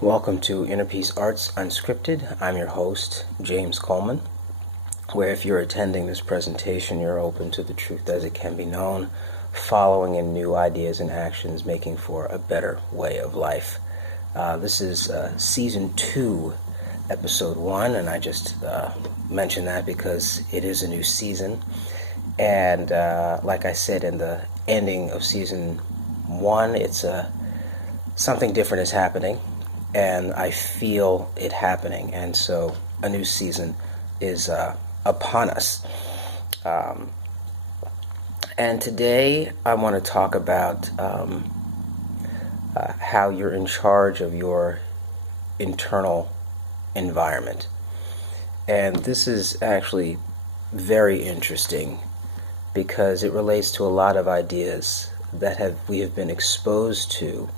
Welcome to Inner Peace Arts Unscripted. I'm your host, James Coleman, where if you're attending this presentation, you're open to the truth as it can be known, following in new ideas and actions, making for a better way of life. This is Season 2, Episode 1, and I just mentioned that because it is a new season. And like I said in the ending of Season 1, it's something different is happening. And I feel it happening, and so a new season is upon us. And today I want to talk about how you're in charge of your internal environment. And this is actually very interesting because it relates to a lot of ideas that we have been exposed to,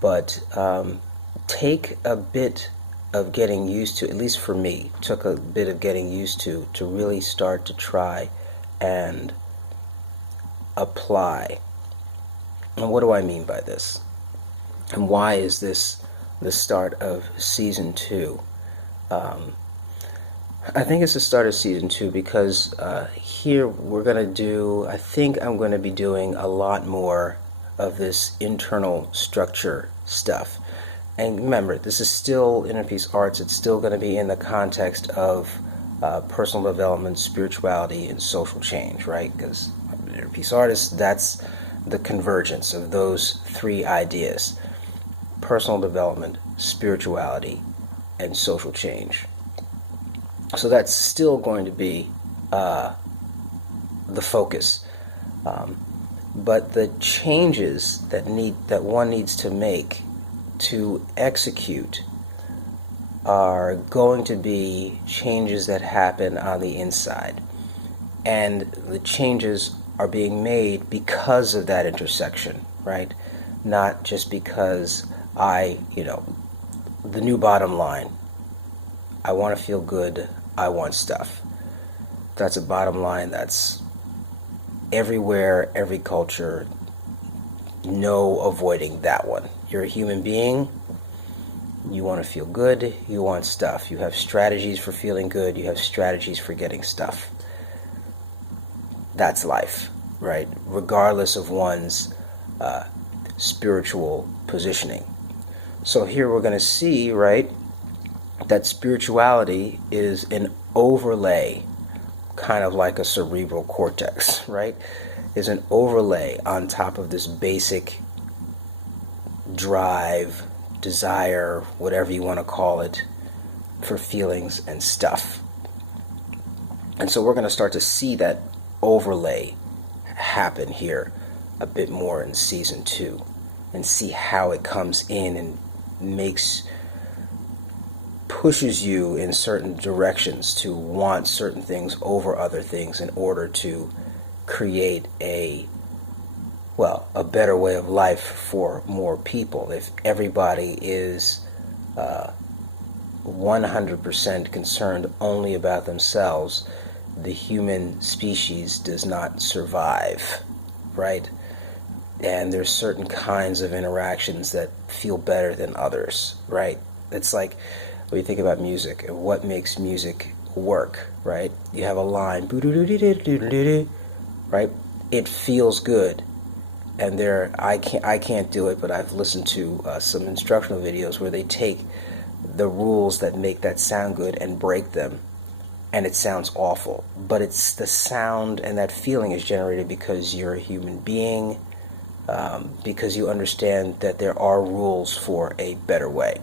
but take a bit of getting used to, at least for me, took a bit of getting used to really start to try and apply. And what do I mean by this? And why is this the start of Season 2? I think it's the start of Season 2 because here we're going to do, I think I'm going to be doing a lot more of this internal structure stuff. And remember, this is still Inner Peace Arts. It's still going to be in the context of personal development, spirituality, and social change, right? Because Inner Peace Artists, that's the convergence of those three ideas: personal development, spirituality, and social change. So that's still going to be the focus. But the changes that one needs to make to execute are going to be changes that happen on the inside. And the changes are being made because of that intersection, right? Not just because the new bottom line, I want to feel good, I want stuff. That's a bottom line that's everywhere, every culture, no avoiding that one. You're a human being, you want to feel good, you want stuff. You have strategies for feeling good, you have strategies for getting stuff. That's life, right? Regardless of one's spiritual positioning. So here we're going to see, right, that spirituality is an overlay, kind of like a cerebral cortex, right? Is an overlay on top of this basic drive, desire, whatever you want to call it, for feelings and stuff. And so we're going to start to see that overlay happen here a bit more in Season 2 and see how it comes in and pushes you in certain directions to want certain things over other things in order to create a better way of life for more people. If everybody is 100% concerned only about themselves, the human species does not survive, right? And there's certain kinds of interactions that feel better than others, right? It's like when you think about music and what makes music work, right? You have a line, right? It feels good. And I can't do it, but I've listened to some instructional videos where they take the rules that make that sound good and break them, and it sounds awful. But it's the sound and that feeling is generated because you're a human being, because you understand that there are rules for a better way.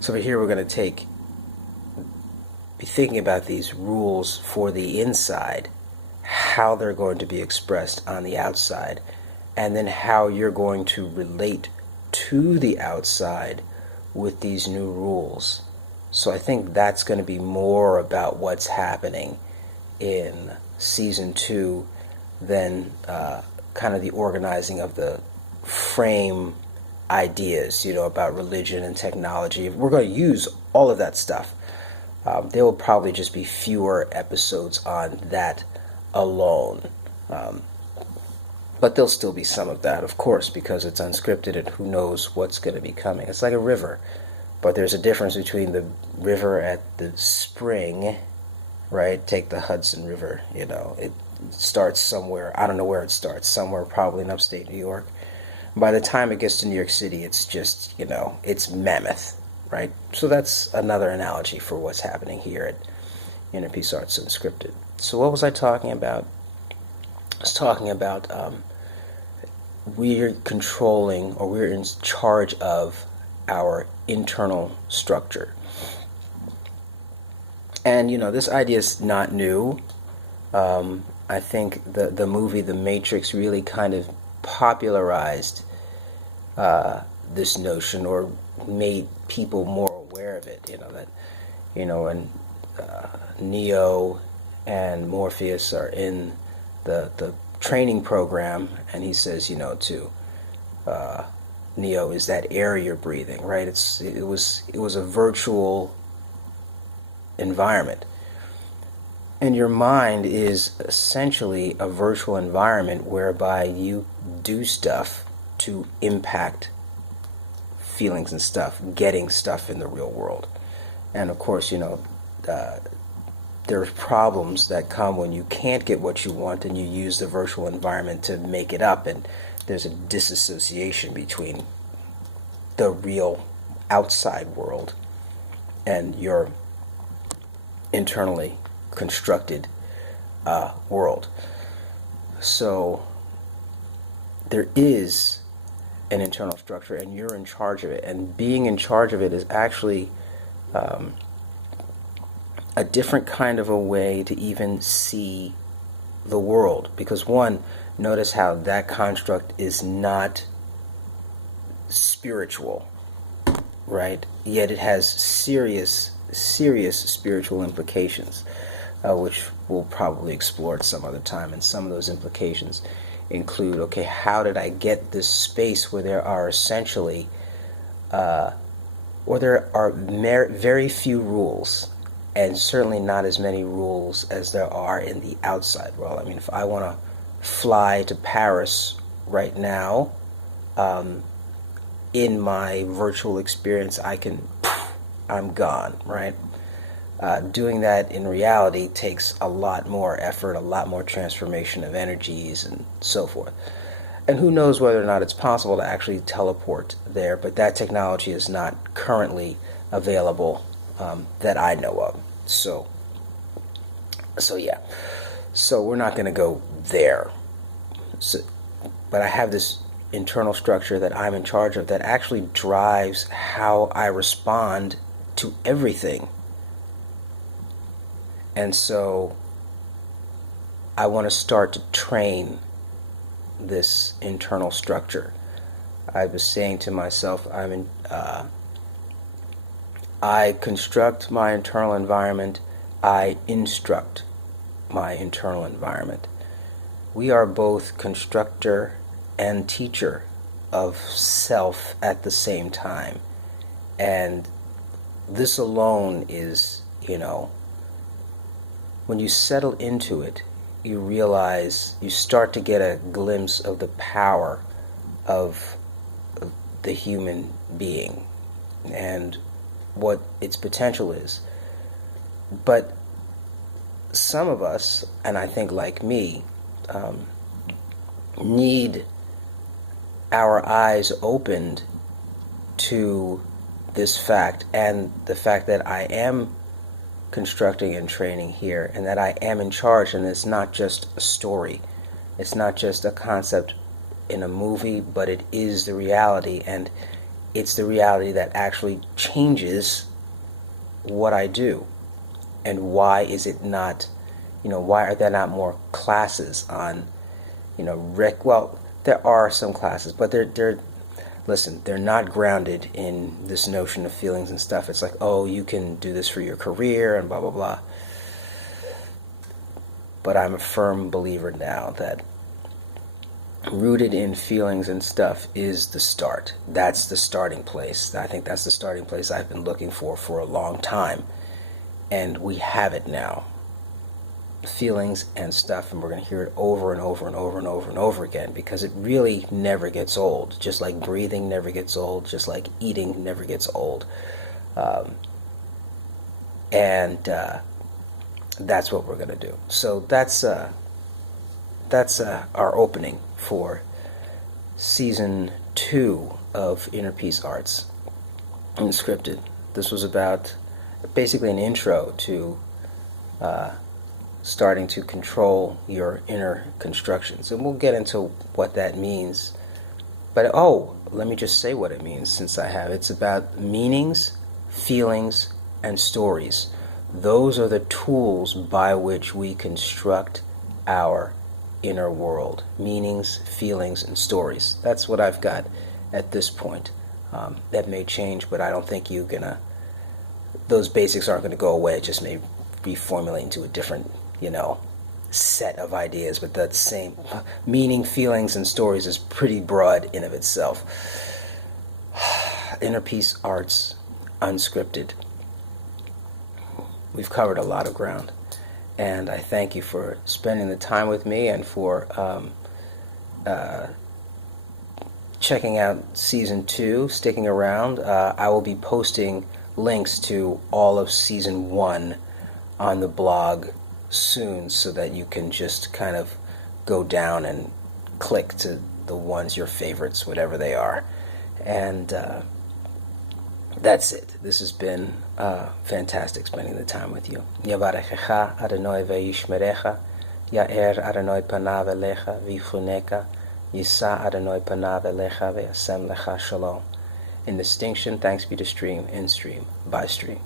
So over here we're going to be thinking about these rules for the inside, how they're going to be expressed on the outside, and then how you're going to relate to the outside with these new rules. So I think that's going to be more about what's happening in Season 2 than kind of the organizing of the frame ideas, about religion and technology. We're going to use all of that stuff. There will probably just be fewer episodes on that alone. But there'll still be some of that, of course, because it's unscripted and who knows what's going to be coming. It's like a river, but there's a difference between the river at the spring, right? Take the Hudson River, it starts somewhere, I don't know where it starts, somewhere probably in upstate New York. By the time it gets to New York City, it's just, it's mammoth, right? So that's another analogy for what's happening here at Inner Peace Arts Unscripted. So what was I talking about? I was talking about we're controlling, or we're in charge of our internal structure. And, this idea is not new. I think the movie The Matrix really kind of popularized this notion, or made people more aware of it. When Neo and Morpheus are in the training program, and he says, to Neo, is that air you're breathing, right? It was a virtual environment. And your mind is essentially a virtual environment whereby you do stuff to impact feelings and stuff, getting stuff in the real world. And of course, there's problems that come when you can't get what you want and you use the virtual environment to make it up, and there's a disassociation between the real outside world and your internally constructed world. So there is an internal structure, and you're in charge of it, and being in charge of it is actually a different kind of a way to even see the world. Because one, notice how that construct is not spiritual, right? Yet it has serious spiritual implications, which we'll probably explore at some other time. And some of those implications include, okay, how did I get this space where there are essentially, or there are very few rules, and certainly not as many rules as there are in the outside world. I mean, if I want to fly to Paris right now, in my virtual experience, I'm gone, right? Doing that in reality takes a lot more effort, a lot more transformation of energies and so forth. And who knows whether or not it's possible to actually teleport there, but that technology is not currently available that I know of. So yeah. So we're not going to go there. But I have this internal structure that I'm in charge of that actually drives how I respond to everything. And so I want to start to train this internal structure. I was saying to myself, I construct my internal environment, I instruct my internal environment. We are both constructor and teacher of self at the same time. And this alone is, when you settle into it, you realize, you start to get a glimpse of the power of the human being and what its potential is. But some of us, and I think like me, need our eyes opened to this fact, and the fact that I am constructing and training here, and that I am in charge, and it's not just a story. It's not just a concept in a movie, but it is the reality, and it's the reality that actually changes what I do. And why is it not, why are there not more classes on, well, there are some classes, but they're not grounded in this notion of feelings and stuff. It's like, oh, you can do this for your career and blah, blah, blah. But I'm a firm believer now that rooted in feelings and stuff is the start. That's the starting place. I think that's the starting place I've been looking for a long time. And we have it now. feelings and stuff, and we're going to hear it over and over and over and over and over again, because it really never gets old. Just like breathing never gets old, just like eating never gets old. And that's what we're going to do. So that's our opening for season 2 of Inner Peace Arts Unscripted. This was about basically an intro to starting to control your inner constructions, and we'll get into what that means. But let me just say what it means, since I have. It's about meanings, feelings, and stories. Those are the tools by which we construct our inner world. Meanings, feelings, and stories. That's what I've got at this point. That may change, but I don't think those basics aren't going to go away. It just may be formulating to a different, set of ideas, but that same meaning, feelings, and stories is pretty broad in of itself. Inner Peace Arts Unscripted. We've covered a lot of ground, and I thank you for spending the time with me and for checking out season 2, sticking around. I will be posting links to all of season 1 on the blog soon, so that you can just kind of go down and click to the ones, your favorites, whatever they are. And that's it. This has been fantastic spending the time with you. Yavarechecha Adonai ve'yishmerecha, Ya'er Adonai panav elecha v'yichuneka, Yisa Adonai panav elecha ve'asem lecha shalom. In distinction, thanks be to stream, in stream, by stream.